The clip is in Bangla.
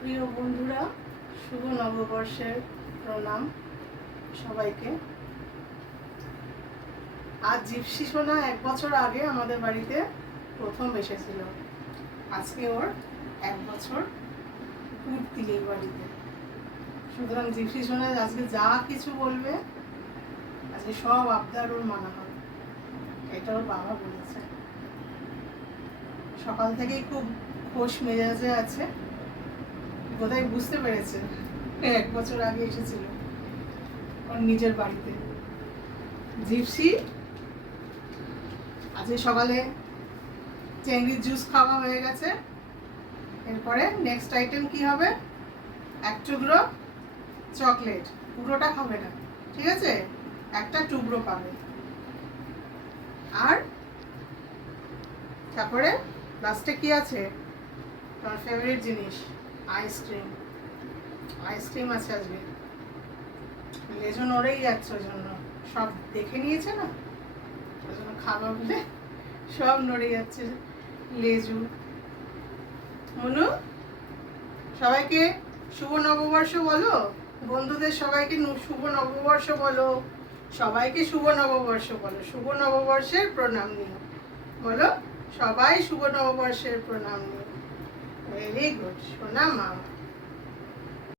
প্রিয় বন্ধুরা, শুভ নববর্ষের প্রণাম সবাইকে। আজ জিপসি সোনা 1 বছর আগে আমাদের বাড়িতে প্রথম এসেছিল। আজকে ওর 1 বছর পূর্তি এই বাড়িতে। সুতরাং জিপসি সোনা আজকে যা কিছু বলবে, আজকে সব আবদার ওর মানা হবে, এটা ওর বাবা বলেছে। সকাল থেকেই খুব খোশ মেজাজে আছে, বোধহয় বুঝতে পেরেছে 1 বছর আগে এসেছিল ওর নিজের বাড়িতে। জিপসি আজকে সকালে চিংড়ির জুস খাওয়া হয়ে গেছে। এরপরে নেক্সট আইটেম কি হবে? 1 টুকরো চকলেট, পুরোটা খাবে না, ঠিক আছে? 1টা টুকরো পাবে। আর তারপরে লাস্টে কি আছে? তোমার ফেভারিট জিনিস, আইসক্রিম। আইসক্রিম আছে আজকে। লেজও নড়েই যাচ্ছে, ওই জন্য সব দেখে নিয়েছে না, ওই জন্য খাবা বলে সব নড়ে যাচ্ছে লেজু। মনু, সবাইকে শুভ নববর্ষ বলো, বন্ধুদের সবাইকে শুভ নববর্ষ বলো, সবাইকে শুভ নববর্ষ বলো, শুভ নববর্ষের প্রণাম নিও বলো, সবাই শুভ নববর্ষের প্রণাম নিও। ভেরি গুড সোনা মা।